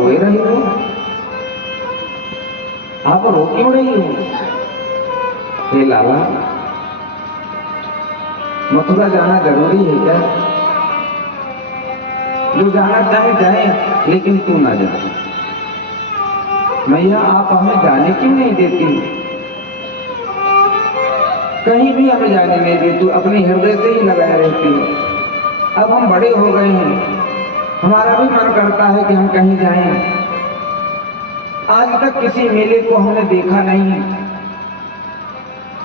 रोए रही हो, आप रो क्यों रही हो? हे लाला, मथुरा जाना जरूरी है क्या? जो जाना चाहे जाए, लेकिन तू ना जा। मैया आप हमें जाने क्यों नहीं देती? कहीं भी हमें जाने नहीं देती, अपने हृदय से ही लगाए रहती हो। अब हम बड़े हो गए हैं, हमारा भी मन करता है कि हम कहीं जाएं। आज तक किसी मेले को हमने देखा नहीं।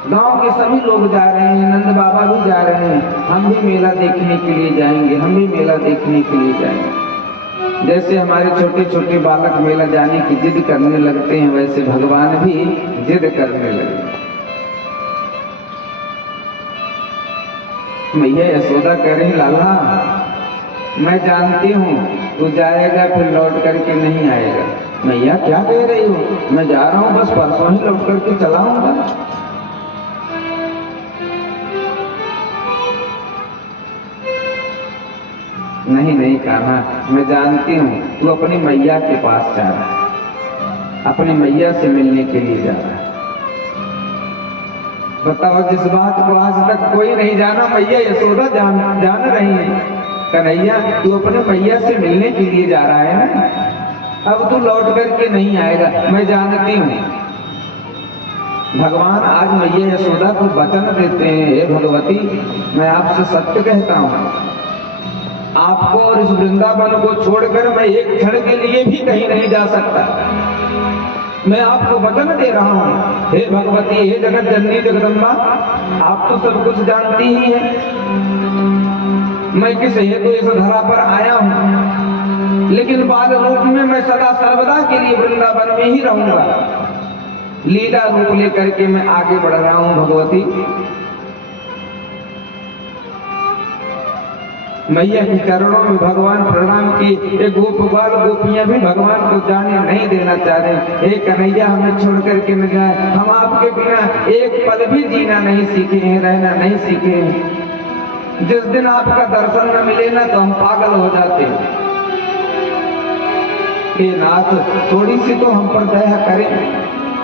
गांव के सभी लोग जा रहे हैं, नंद बाबा भी जा रहे हैं, हम भी मेला देखने के लिए जाएंगे, हम भी मेला देखने के लिए जाएंगे। जैसे हमारे छोटे छोटे बालक मेला जाने की जिद करने लगते हैं, वैसे भगवान भी जिद करने लगे। मैया यशोदा कह रही, लाला मैं जानती हूँ तू जाएगा फिर लौट करके नहीं आएगा। मैया क्या कह रही हो? मैं जा रहा हूँ, बस परसों ही लौट करके चला आऊंगा। नहीं नहीं कान्हा, मैं जानती हूँ तू अपनी मैया के पास जा रहा है, अपनी मैया से मिलने के लिए जा रहा है। बताओ, जिस बात को आज तक कोई नहीं जाना, मैया यशोदा जान रही है। कन्हैया तू अपने मैया से मिलने के लिए जा रहा है ना, अब तू लौट करके नहीं आएगा, मैं जानती हूँ। भगवान आज मैया यशोदा को वचन देते हैं, हे भगवती मैं आपसे सत्य कहता हूँ, आपको और इस वृंदावन को छोड़कर मैं एक क्षण के लिए भी कहीं नहीं जा सकता। मैं आपको वचन दे रहा हूँ, हे भगवती, हे जगत जननी जगदम्बा, आप तो सब कुछ जानती ही हैं। मैं किस हेतु इस धरा पर आया हूँ, लेकिन बाल रूप में मैं सदा सर्वदा के लिए वृंदावन में ही रहूंगा। लीला रूप लेकर के मैं आगे बढ़ रहा हूँ भगवती। मैया के चरणों में भगवान प्रणाम की। एक गोपबाल गोपियां भी भगवान को जाने नहीं देना चाह रहे। हे कन्हैया हमें छोड़ करके न जाए, हम आपके बिना एक पल भी जीना नहीं सीखे हैं, रहना नहीं सीखे हैं। जिस दिन आपका दर्शन न मिले ना तो हम पागल हो जाते हैं। हे नाथ, थोड़ी सी तो हम पर दया करें,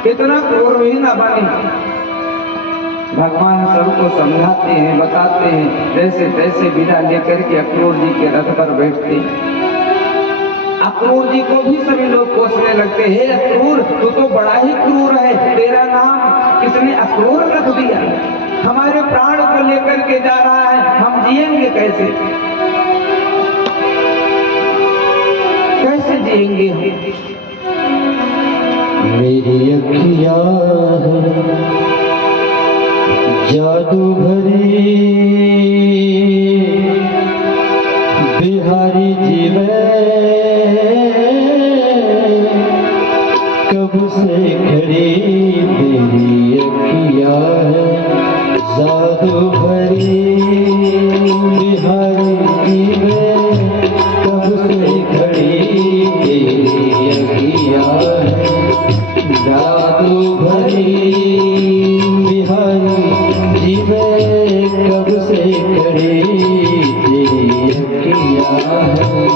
इतना क्रूर भी ना बने। भगवान सबको समझाते हैं, बताते हैं, जैसे तैसे विदा लेकर के अक्रूर जी के रथ पर बैठते। अक्रूर जी को भी सभी लोग कोसने लगते, हे अक्रूर तू तो बड़ा ही क्रूर है, तेरा नाम किसने अक्रूर रख दिया? हमारे प्राण को लेकर के जा रहा है, हम जिएंगे कैसे? कैसे जिएंगे हम? मेरी अखियाँ जादू भरी बिहारी जी में कब से खड़ी मेरी अखियाँ है जादू भरी बिहारी जी में कब से खड़ी मेरी अखियाँ है जादू भरी बिहारी जी में कब से खड़ी तेरी अखियाँ हैं।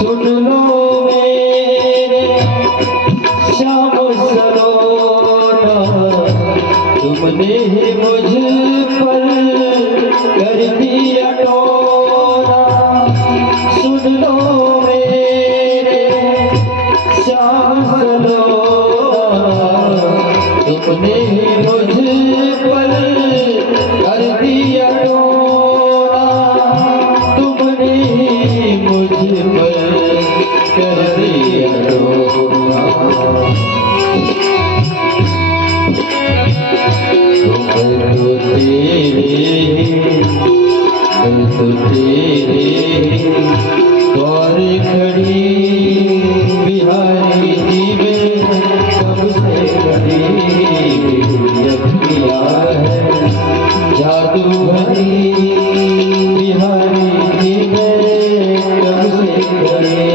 सुन लो मेरे श्याम सरोना, तुमने ही मुझ पर कर दिया टोना। सुन लो मेरे श्याम सरोना, तुमने ही मुझ पर कर दिया टोना। तुमने ही मुझ पर कर दिया टोना। तो तेरे द्वार खड़ी बिहारी जी में कब से खड़ी अखियाँ है जादू भरी बिहारी जी में कब से खड़ी।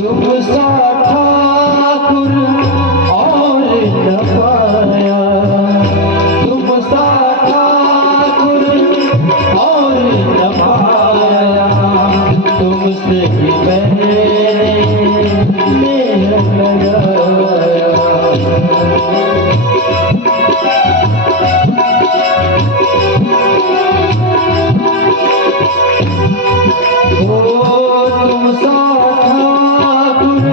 तुम सा ठाकुर और न पाया, तुम सा ठाकुर और न पाया, तुमसे ही मैंने लगाया। तुम सा ठाकुर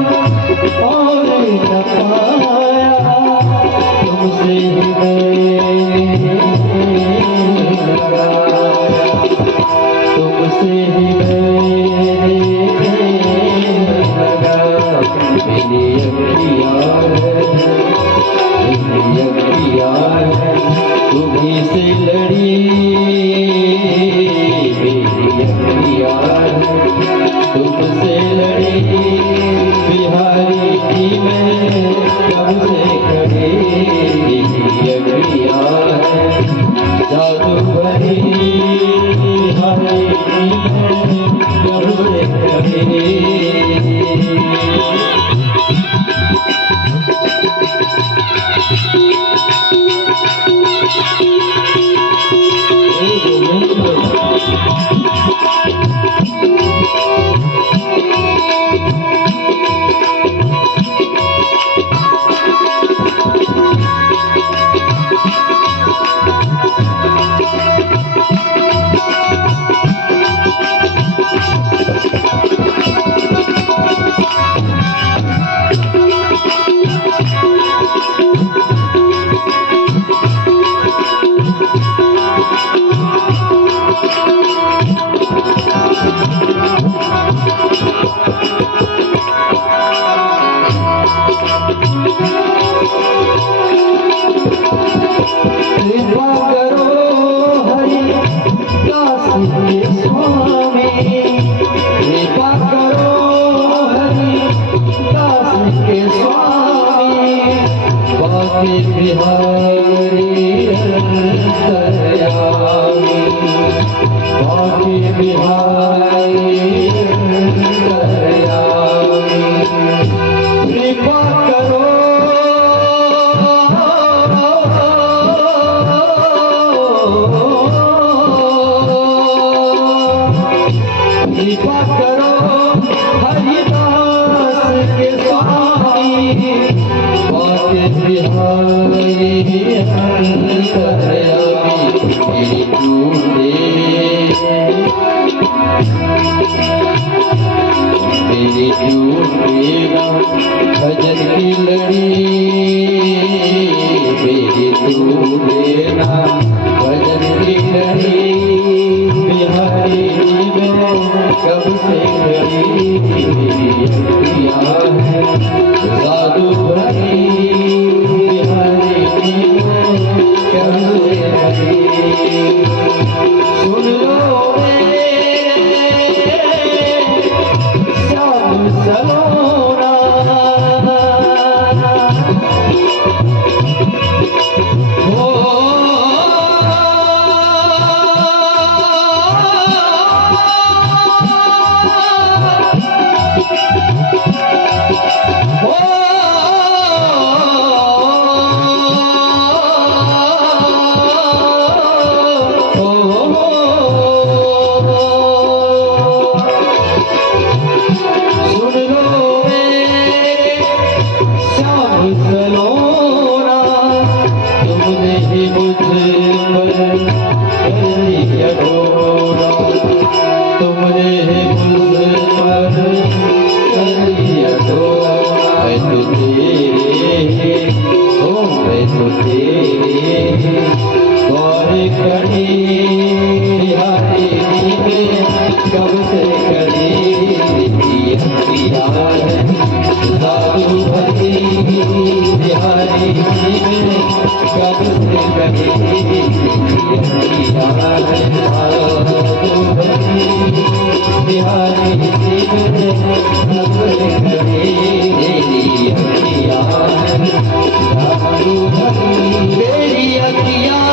और न पाया, तुमसे ही मैंने लगाया, तुमसे ही मैंने लगाया। मेरी अखियाँ है तुम्हीं से लड़ी, मेरी अखियाँ तुमसे लड़ी, बिहारी की मैं कब से खड़ी, मेरी अखियाँ जादू भरी, बिहारी की मैं कब से खड़ी। कृपा करो हरिदास के स्वामी, बाके बिहारी अंतर्यामी, मेरी टूटे मेरी टूटेगा भजन की लड़ी, मेरी टूटेगा भजन की लड़ी, बिहारी में कब से खड़ी, है साधु भरी, बिहारी में कब से खड़ी। सुन लो श्याम सलोना, कब से खड़ी साधु भरी, बिहारी कब से खड़ी, साधु भरी, बिहारी कब से खड़ी, साधु भरी मेरी अखियाँ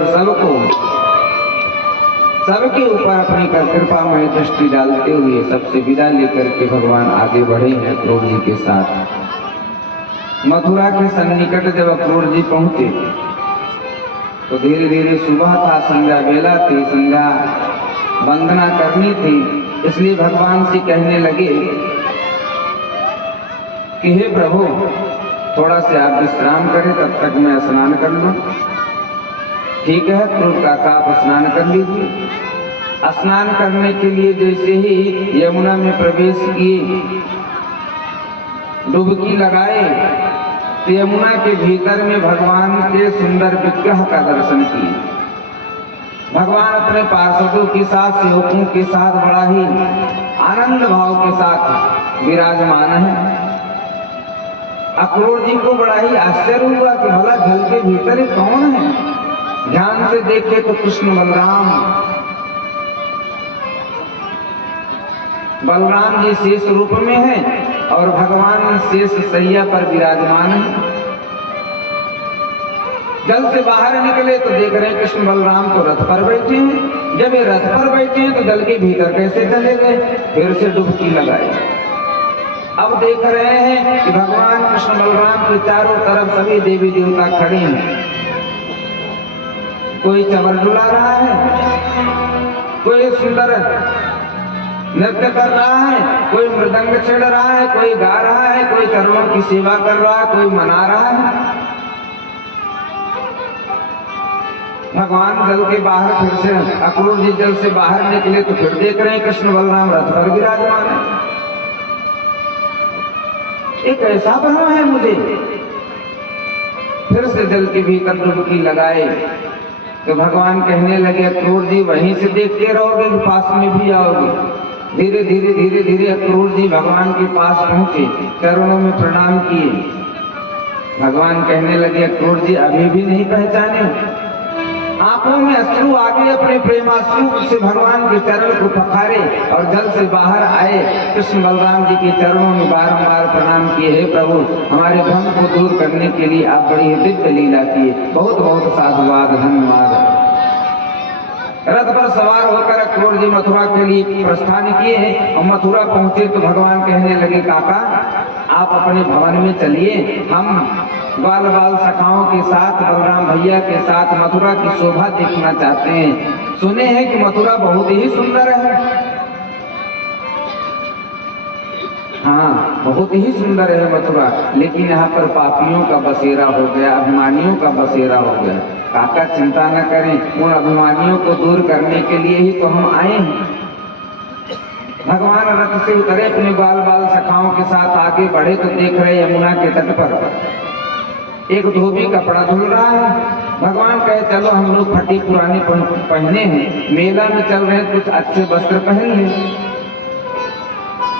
और सबके ऊपर अपनी कृपामय दृष्टि डालते हुए सबसे विदा लेकर के भगवान आगे बढ़े हैं क्रूर जी के साथ। मथुरा के सन्निकट जब क्रूर जी पहुंचे तो धीरे धीरे सुबह था, संध्या बेला थी, संध्या वंदना करनी थी, इसलिए भगवान से कहने लगे कि हे प्रभु थोड़ा से आप विश्राम करें, तब तक मैं स्नान कर लूं। ठीक है क्रूर काका आप स्नान कर लीजिए। स्नान करने के लिए जैसे ही यमुना में प्रवेश किए, डुबकी लगाए, तो यमुना के भीतर में भगवान के सुंदर विग्रह का दर्शन किए। भगवान अपने पार्षदों के साथ, सेवकों के साथ बड़ा ही आनंद भाव के साथ विराजमान है। अक्रूर जी को बड़ा ही आश्चर्य हुआ कि भला जल के भीतर कौन है। ध्यान से देखे तो कृष्ण बलराम जी शेष रूप में हैं और भगवान शेष सैया पर विराजमान है। जल से बाहर निकले तो देख रहे हैं कृष्ण बलराम तो रथ पर बैठे हैं। जब ये रथ पर बैठे हैं तो जल के भीतर कैसे चले गए, फिर से डुबकी लगाई। अब देख रहे हैं कि भगवान कृष्ण बलराम के चारों तरफ सभी देवी देवता खड़े हैं। कोई चवर डुला रहा है, कोई सुंदर नृत्य कर रहा है, कोई मृदंग छेड़ रहा है, कोई गा रहा है, कोई चरणों की सेवा कर रहा है, कोई मना रहा है। भगवान जल के बाहर फिर से अक्रूर जी जल से बाहर निकले तो फिर देख रहे हैं कृष्ण बलराम रथ पर विराजमान है। एक ऐसा भ्रम है मुझे। फिर से जल के भीतर डुबकी लगाए तो भगवान कहने लगे अक्रूर जी वहीं से देखते रहोगे कि पास में भी आओगे। धीरे धीरे अक्रूर जी भगवान के पास पहुंचे, चरणों में प्रणाम किए। भगवान कहने लगे अक्रूर जी अभी भी नहीं पहचाने। आंखों में अश्रु आ गए, अपने प्रेमाश्रु से भगवान के चरण को पखारे और जल से बाहर आए। कृष्ण बलराम जी के चरणों में बारंबार प्रणाम किए। हे प्रभु हमारे भ्रम को दूर करने के लिए आप बड़ी दिव्य लीला किए, बहुत बहुत साधुवाद, धन्यवाद। रथ पर सवार होकर अक्रूर जी मथुरा के लिए प्रस्थान किए और मथुरा पहुंचे तो भगवान कहने लगे काका आप अपने भवन में चलिए, हम बाल सखाओं के साथ, बलराम भैया के साथ मथुरा की शोभा देखना चाहते हैं। सुने हैं कि मथुरा बहुत ही सुंदर है। हाँ बहुत ही सुंदर है मथुरा, लेकिन यहाँ पर पापियों का बसेरा हो गया, अभिमानियों का बसेरा हो गया। काका चिंता न करें, उन अभिमानियों को दूर करने के लिए ही तो हम आए हैं। भगवान रथ से उतरे, अपने बाल सखाओं के साथ आगे बढ़े तो देख रहे यमुना के तट पर एक धोबी कपड़ा धुल रहा है। भगवान कहे चलो हम लोग फटी पुरानी पहने हैं, मेला में चल रहे हैं, कुछ अच्छे वस्त्र पहन लें।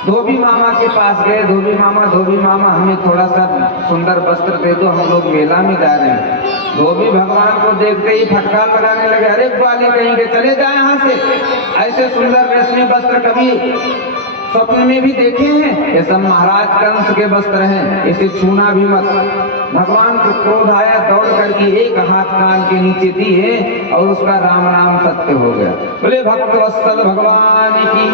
धोबी मामा के पास गए, धोबी मामा हमें थोड़ा सा सुंदर वस्त्र दे दो, हम लोग मेला में जा रहे हैं। धोबी भगवान को देखते ही फटकार लगाने लगे, अरे ग्वाले कहेंगे चले जाए यहाँ से, ऐसे सुंदर रेशमी वस्त्र कभी स्वप्न में भी देखे हैं? ये सब महाराज कंस के वस्त्र हैं, इसे छूना भी मत। भगवान को क्रोध आया, दौड़ करके एक हाथ कान के नीचे दिए और उसका राम राम सत्य हो गया। बोले भक्त वत्सल भगवान की।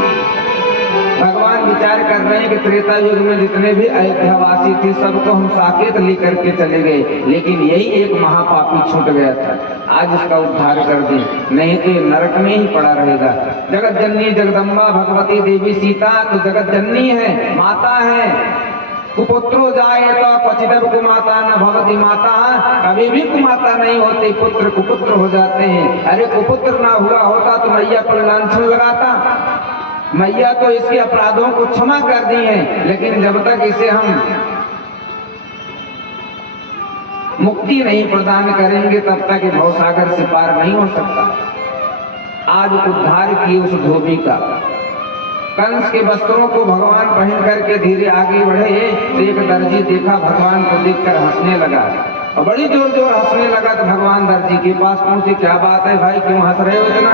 भगवान विचार कर रहे हैं कि त्रेता युग में जितने भी अयोध्यावासी थे सबको हम साकेत लेकर के चले गए, लेकिन यही एक महापापी छूट गया था, आज इसका उद्धार कर दें, नहीं तो नरक में ही पड़ा रहेगा। जगत जननी जगदम्बा भगवती देवी सीता तो जगत जननी है, माता है। कुपुत्रो जाए तो क्वचिदब कुमाता न भवती माता, कभी भी कुमाता नहीं होते, पुत्र कुपुत्र हो जाते हैं। अरे कुपुत्र ना हुआ होता तो मैया पर लांछन लगाता, मैया तो इसके अपराधों को क्षमा कर दी है, लेकिन जब तक इसे हम मुक्ति नहीं प्रदान करेंगे तब तक भवसागर से पार नहीं हो सकता। आज उद्धार किए उस धोबी का। कंस के वस्त्रों को भगवान पहन करके धीरे आगे बढ़े तो एक दर्जी देखा, भगवान को देखकर हंसने लगा और बड़ी जोर जोर हंसने लगा। तो भगवान दर्जी के पास पहुंचे, क्या बात है भाई, क्यों हंस रहे हो इतना?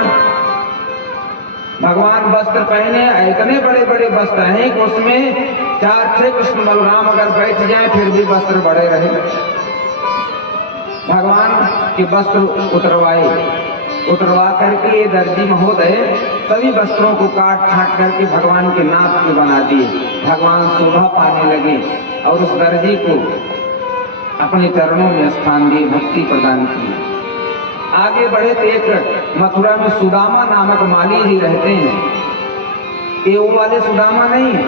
भगवान वस्त्र पहने, इतने बड़े बड़े वस्त्र हैं कि उसमें 4-6 कृष्ण बलराम अगर बैठ जाएं फिर भी वस्त्र बड़े रहे। भगवान के वस्त्र उतरवा करके ये दर्जी महोदय सभी वस्त्रों को काट छाट करके भगवान के नाप के बना दिए। भगवान शोभा पाने लगे और उस दर्जी को अपने चरणों में स्थान दिए, भक्ति प्रदान की। आगे बढ़े तो एक मथुरा में सुदामा नामक माली जी रहते हैं। ये वो वाले सुदामा नहीं है,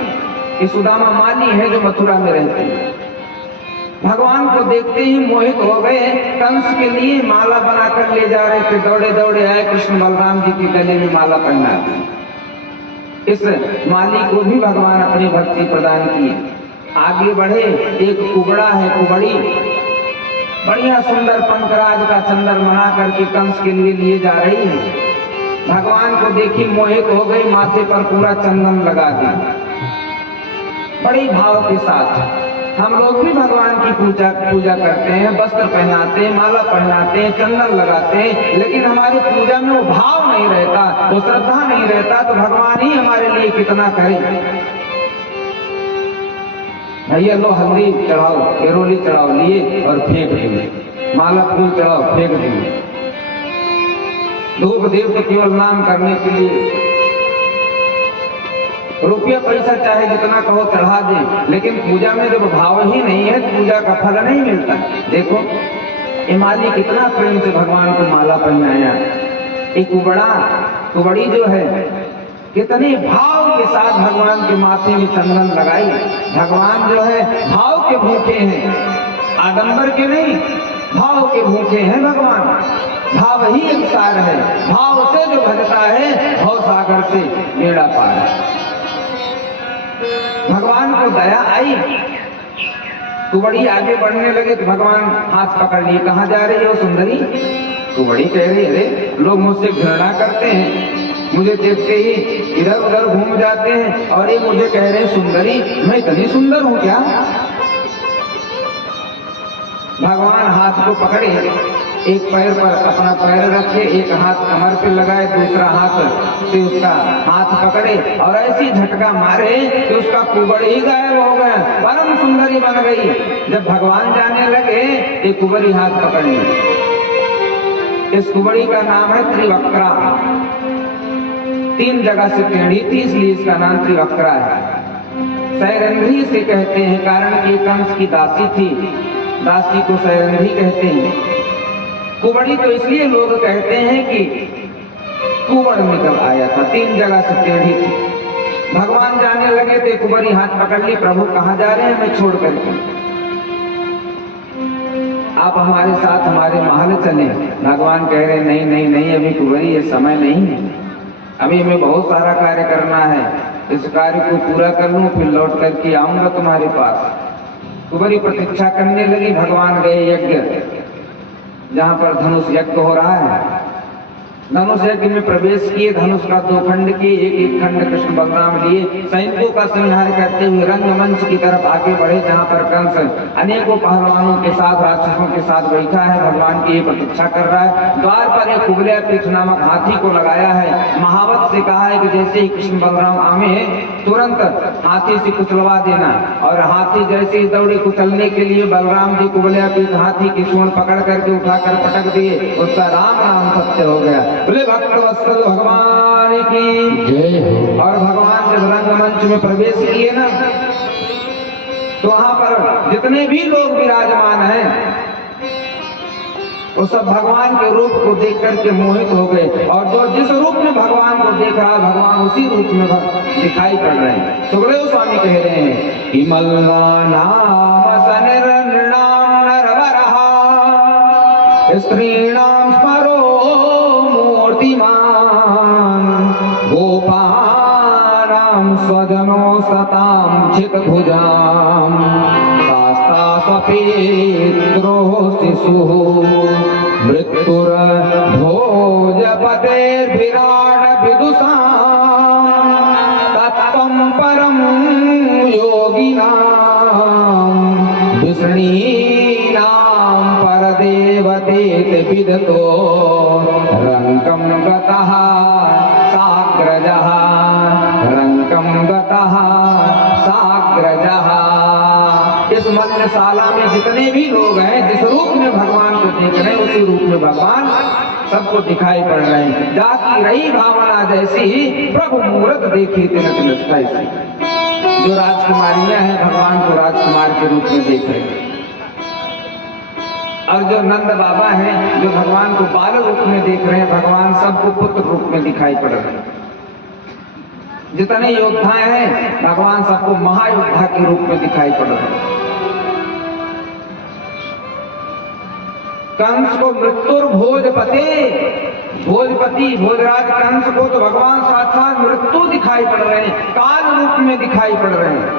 ये सुदामा माली है जो मथुरा में रहते हैं। भगवान को देखते ही मोहित हो गए, कंस के लिए माला बनाकर ले जा रहे थे, दौड़े दौड़े आए, कृष्ण बलराम जी के गले में माला पहना दी। इस माली को भी भगवान अपनी भक्ति प्रदान किए। आगे बढ़े, एक कुबड़ा है, कुबड़ी बढ़िया सुंदर पंकराज का चंदन बना करके कंस के लिए जा रही है। भगवान को देखी मोहित हो गई, माथे पर पूरा चंदन लगा दिया बड़ी भाव के साथ। हम लोग भी भगवान की पूजा करते हैं, वस्त्र पहनाते हैं, माला पहनाते हैं, चंदन लगाते हैं, लेकिन हमारी पूजा में वो भाव नहीं रहता, वो श्रद्धा नहीं रहता, तो भगवान ही हमारे लिए कितना करे। भैया लो हल्दी चढ़ाओ, एरोली चढ़ाओ, लिए और फेंक दिए, माला फूल चढ़ाओ, फेंक दिए। धूप दीप तो केवल नाम करने के लिए, रुपया पैसा चाहे जितना कहो चढ़ा दे, लेकिन पूजा में जब भाव ही नहीं है तो पूजा का फल नहीं मिलता। देखो ये माली कितना प्रेम से भगवान को माला पहनाया। एक कुबड़ी जो है कितने भाव के साथ भगवान के माथे में चंदन लगाई। भगवान जो है भाव के भूखे हैं, आडंबर के नहीं, भाव के भूखे हैं भगवान। भाव ही एक सार है, भाव से जो भजता है भाव सागर से बेड़ा पार। भगवान को दया आई, कुबड़ी आगे बढ़ने लगे तो भगवान हाथ पकड़ लिए, कहाँ जा रही हो सुंदरी? कुबड़ी कह रही, अरे लोग मुझसे घृणा करते हैं, मुझे देखते ही इधर उधर घूम जाते हैं, और ये मुझे कह रहे हैं सुंदरी, मैं इतनी सुंदर हूँ क्या? भगवान हाथ को पकड़े, एक पैर पर अपना पैर रखे, एक हाथ कमर पे लगाए, दूसरा हाथ से उसका हाथ पकड़े और ऐसी झटका मारे कि उसका कुबड़ ही गायब हो गया, परम सुंदरी बन गई। जब भगवान जाने लगे एक कुबड़ी हाथ पकड़ ली। इस कुबड़ी का नाम है त्रिवक्रा। 3 जगह से टेढ़ी थी, इसलिए इसका नाम त्रिवक्रा है। सैरंध्री से कहते हैं, कारण कि कंस की दासी थी, दासी को सैरंध्री कहते हैं। कुबड़ी तो इसलिए लोग कहते हैं कि कुबड़ निकल आया था, 3 जगह से टेढ़ी थी। भगवान जाने लगे तो कुबड़ी हाथ पकड़ ली, प्रभु कहाँ जा रहे हैं मैं छोड़ करके? आप हमारे साथ हमारे महल चले। भगवान कह रहे नहीं नहीं नहीं, अभी कुबड़ी ये समय नहीं है, अभी हमें बहुत सारा कार्य करना है, इस कार्य को पूरा कर लूं फिर लौट करके आऊंगा तुम्हारे पास। कुबड़ी प्रतीक्षा करने लगी। भगवान गए यज्ञ, जहां पर धनुष यज्ञ हो रहा है, धनुष यज्ञ में प्रवेश किए, धनुष का 2 खंड किए, एक खंड कृष्ण बलराम लिए, सैनिकों का संहार करते हुए रंगमंच की तरफ आगे बढ़े, जहां पर कंस अनेकों पहलवानों के साथ, राक्षसों के साथ बैठा है, भगवान की प्रतीक्षा कर रहा है। द्वार पर एक कुबलिया पीठ नामक हाथी को लगाया है। महावत से कहा है कि जैसे ही कृष्ण बलराम आवे तुरंत हाथी से कुचलवा देना, और हाथी जैसे ही दौड़े कुचलने के लिए बलराम जी कुबलिया पीठ हाथी की सूंड पकड़ करके उठाकर पटक दिए, उसका राम नाम सत्य हो गया। बोले भक्त वत्सल भगवान की जय। और भगवान जब रंगमंच में प्रवेश किए ना, तो वहां पर जितने भी लोग विराजमान हैं वो सब भगवान के रूप को देख करके मोहित हो गए, और जो जिस रूप में भगवान को देख रहा भगवान उसी रूप में दिखाई पड़ रहे हैं। सुखदेव स्वामी कह रहे हैं कि मल्लानाम सनिर्णाम नरवरहा स्त्रीणाम स्मरो गोपानां स्वजनो सतां चितभुजां शास्ता स्वपित्रो शिशुः मृत्युर्भोजपतेर्भिराड विदुषां तत्त्वं परं योगिनां विष्णीनां परदेवतेति विदतो रङ्कं गतः साग्रजः, रङ्कं गतः साग्रजः। इस मल्ल आपके शाला में जितने भी लोग हैं, जिस रूप में भगवान को देख रहे हैं उसी रूप में भगवान सबको दिखाई पड़ रहे हैं। जाकी रही भावना जैसी प्रभु मूरत देखी तिलक लसता ऐसी। जो राजकुमारियां हैं भगवान को राजकुमार के रूप में देख रहे हैं, और जो नंद बाबा हैं जो भगवान को बाल रूप में देख रहे हैं, भगवान सबको पुत्र रूप में दिखाई पड़ रहे हैं। जितने योद्धा हैं भगवान सबको महायोद्धा के रूप में दिखाई पड़ रहे हैं। कंस को मृत्युर भोजपति भोजराज कंस को तो भगवान साक्षात मृत्यु दिखाई पड़ रहे हैं, काल रूप में दिखाई पड़ रहे हैं।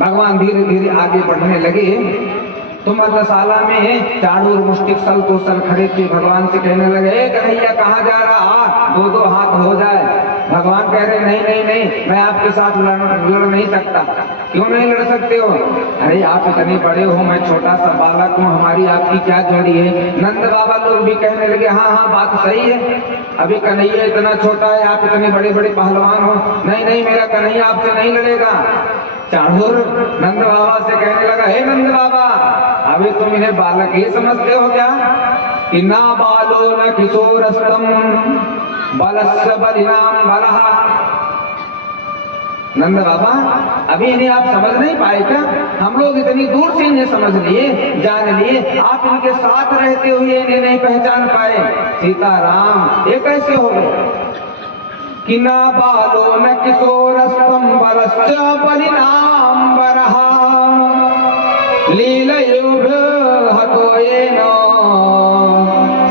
भगवान धीरे धीरे आगे बढ़ने लगे तो मधुशाला में चाणूर मुष्टिक सल कौशल खड़े थे। भगवान से कहने लगे, कन्हैया कहाँ जा रहा, दो दो हाथ हो जाए। भगवान कह रहे, नहीं नहीं नहीं, मैं आपके साथ लड़ नहीं सकता। क्यों नहीं लड़ सकते हो? अरे आप इतने बड़े हो, मैं छोटा सा बालक हूँ, हमारी आपकी क्या जोड़ी है। नंद बाबा लोग भी कहने लगे, हाँ हाँ बात सही है, अभी कन्हैया इतना छोटा है, आप इतने बड़े बड़े पहलवान हो। नहीं नहीं, मेरा कन्हैया आपसे नहीं लड़ेगा। चाणूर नंद बाबा से कहने लगा, हे नंद बाबा, अभी तुम इन्हें बालक ही समझते हो क्या? कि ना बालो न किशोरस्तम बलस्य बलिनाम बलः। नंद बाबा, अभी इन्हें आप समझ नहीं पाए क्या? हम लोग इतनी दूर से इन्हें समझ लिए, जान लिए, आप इनके साथ रहते हुए इन्हें नहीं पहचान पाए। सीताराम, ये कैसे हो गए? कि ना बालो न किशोरस्तम बलस्य बलिनाम बलः लीलयुभ हतोयेन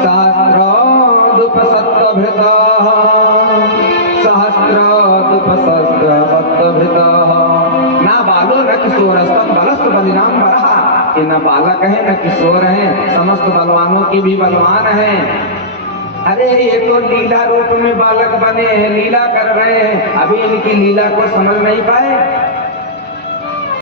सहस्रदुपसत्तभृतः ना बालो न किशोरस्तम बलस्य बलिनाम बलः। ये न बालक है न किशोर है, समस्त बलवानों की भी बलवान है। अरे ये तो लीला रूप में बालक बने हैं, लीला कर रहे हैं, अभी इनकी लीला को समझ नहीं पाए।